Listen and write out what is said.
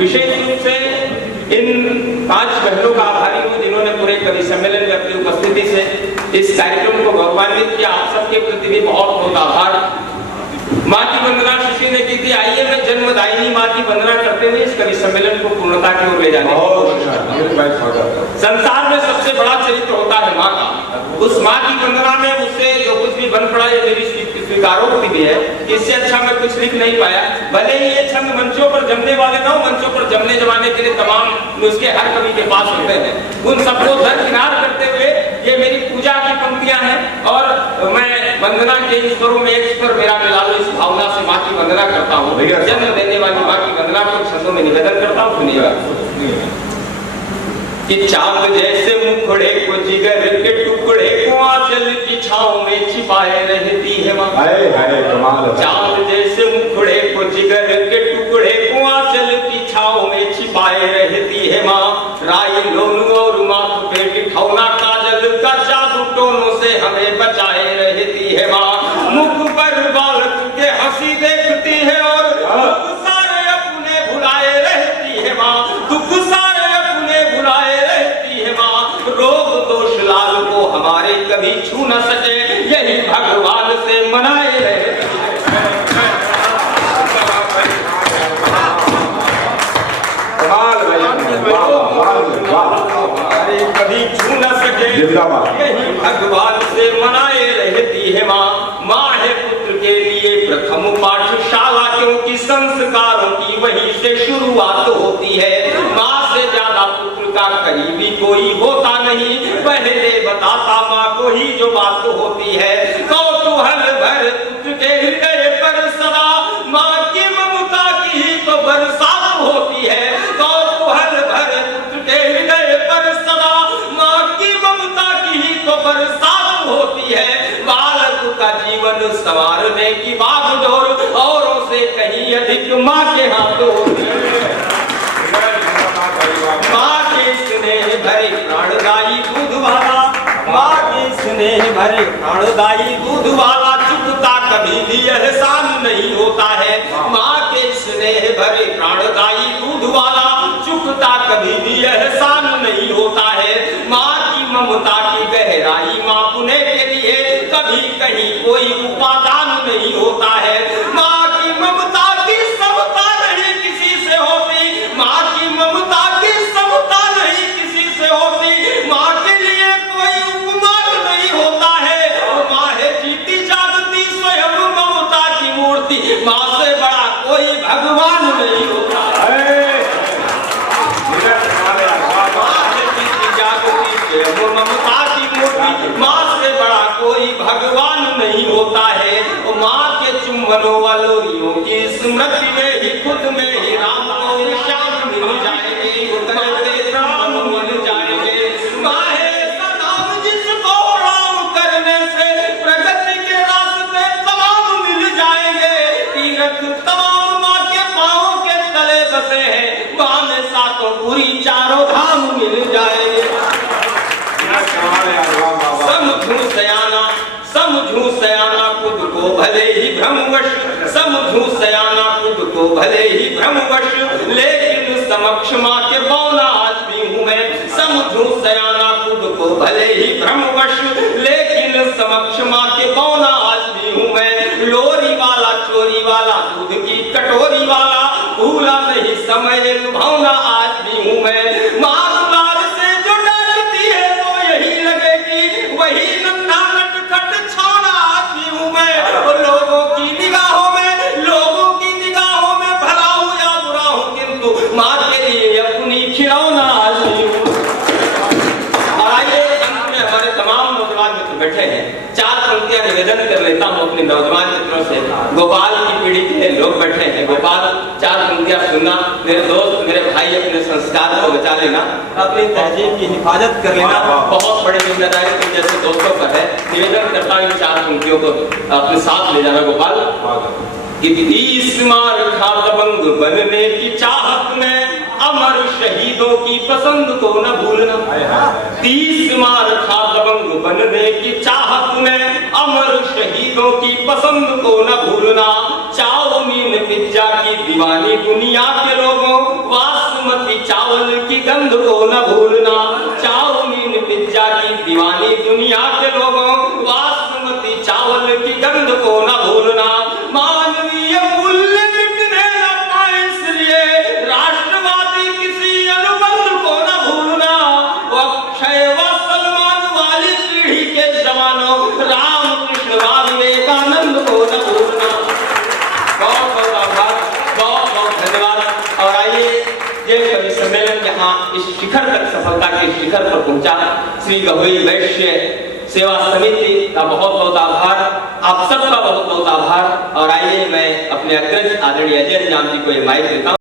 विशेष रूप से इन 5 बहनों का आभारी हूँ जिन्होंने पूरे कवि सम्मेलन में अपनी उपस्थिति से इस कार्यक्रम को गौरवान्वित किया। आप सबके प्रति भी बहुत बहुत आभार। माँ की वंदना शिशु ने की थी। आइए मैं जन्मदायिनी माँ की वंदना करते हुए इस कवि सम्मेलन को पूर्णता की ओर ले जाने की कोशिश करता हूँ। संसार में सबसे बड़ा चरित्र होता है माँ का। उस माँ की वंदना में मुझसे जो कुछ भी बन पड़ा ये मेरी स्वीकारोक्ति भी है। इससे अच्छा मैं कुछ लिख नहीं पाया। भले ही ये छंद मंचों पर जमने वाले ना हो, मंचों पर जमने जमाने के लिए तमाम नुस्खे हर कवि के पास होते हैं। उन सबको दरकिनार करते हुए ये मेरी पूजा की पंक्तियां हैं और मैं वंदना के ईश्वरों में एक स्वर मेरा मिला लो इस भावना से माँ की वंदना करता हूँ। जन्म देने वाली माँ की वंदना को शब्दों में निवेदन करता हूँ। सुनिएगा कि चांद जैसे मुखड़े को जिगर के टुकड़े को आंचल की छांव में छिपाए रहती है माँ। चांद जैसे मुखड़े को जिगर के टुकड़े को आंचल की छांव में छिपाए रहती है माँ। राई लोलू और माथ पे बिठौना काजल का जादू टोनों से हमें बचाए रहती है माँ। मुख पर बालक के हंसी देखती है और दुख सारे अपने भुलाए रहती है माँ। दुख सारे अपने भुलाए रहती है माँ। रोग दोष लाल को हमारे कभी छू न सके यही भगवान से मनाए रहती है। कभी छू न सके यही भगवान से मनाए रहती है माँ। माँ है पुत्र के लिए प्रथम पाठशाला क्योंकि संस्कारों की वहीं से शुरुआत होती है। माँ से ज्यादा पुत्र का करीबी कोई होता नहीं। पहले बताता माँ को ही जो बात होती है। कौतूहल भर पुत्र के हृदय पर सदा माँ की ममता की ही तो बरसात होती है। कौतूहल भर पुत्र के हृदय पर सदा माँ की ममता की ही तो बरसात होती है। बालक का जीवन संवारने की बागडोर औरों से कहीं अधिक माँ के हाथ होती है। माँ के स्नेह भरे प्राणदायी दूध वाला, माँ के स्नेह भरे प्राणदायी दूध वाला चुकता कभी भी एहसान नहीं होता है। माँ के स्नेह भरे प्राणदायी दूध वाला चुकता कभी भी एहसान नहीं होता है। माँ की ममता की गहराई माँ पुने के लिए कभी कहीं कोई उपादान नहीं होता है। माँ की ममता की समता नहीं किसी से होती। माँ की ममता की समता नहीं किसी से होती। माँ के लिए कोई उपमान नहीं होता है। माँ है जीती जागती स्वयं ममता की मूर्ति। माँ से बड़ा कोई भगवान नहीं होता है। ममता की मूर्ति, माँ से बड़ा कोई भगवान नहीं होता है। माँ के चुंबनों वालों की स्मृति में ही खुद में ही राम और श्याम मिल जाएंगे, उतरते राम मिल जाएंगे। माँ है सदाम जिसको राम करने से प्रगति के रास्ते तमाम मिल जाएंगे। तीर्थ तमाम माँ के पाँव के तले बसे हैं। माँ में सातों पूरी चारों धाम मिल जाएंगे। समझू सयाना खुद को भले ही भ्रमवश, समझू सयाना खुद को भले ही भ्रमवश, लेकिन समक्ष माँ के बौना आज भी हूँ मैं। समझू सयाना खुद को भले ही भ्रमवश, लेकिन समक्ष माँ के बौना आज भी हूँ मैं। लोरी वाला चोरी वाला दूध की कटोरी वाला भूला नहीं समय लुभावना आज भी हूँ मैं। माँ दुलार से जो डरती है तो यही लगेगी वही नन्हा नटखट छौना आज भी हूँ मैं। लोगों की निगाहों में भला हूँ या बुरा हूँ, किंतु माँ के लिए अपनी खिलौना आज भी हूँ। और आइए अंत में हमारे तमाम नौजवान मित्र बैठे हैं। 4 पंक्तियां निवेदन कर लेता हूँ अपने नौजवान मित्रों से। गोपाल की पीढ़ी के लोग बैठे हैं। गोपाल 4 पंक्तियां सुनना। मेरे दोस्त मेरे भाई अपने संस्कार को बचा लेना, अपनी तहजीब की हिफाजत कर लेना। बहुत बड़ी जिम्मेदारी तुम जैसे दोस्तों पर है। निवेदन करता हूँ इन 4 पंक्तियों को अपने साथ ले जाना। गोपाल कि 30 मार खा दबंग बनने की चाहत में अमर शहीदों की पसंद को न भूलना। 30 मार खा दबंग बनने की चाहत में अमर शहीदों की पसंद को न भूलना। चाओ मीन चाउमीन पिज्जा की दीवानी दुनिया के लोगों, बासमती चावल की गंध को न भूलना। चाउमीन पिज्जा की दीवानी दुनिया के लोगों, बासमती चावल की गंध को न भूलना। मानवीय मूल्य मिटने न पाए इसलिए राष्ट्रवादी किसी अनुबंध को न भूलना। अक्षय व सलमान वाली पीढ़ी के जवानों, रामकृष्ण व विवेकानंद को न भूलना। बहुत बहुत आभार, बहुत बहुत धन्यवाद। और आइए ये कवि सम्मेलन यहाँ इस शिखर तक, सफलता के शिखर पर पहुंचा। श्री गहोई वैश्य सेवा समिति का बहुत बहुत आभार, आप सबका बहुत बहुत आभार। और आइए मैं अपने अग्रज आदरणीय अजय राम जी को ये माइक देता हूँ।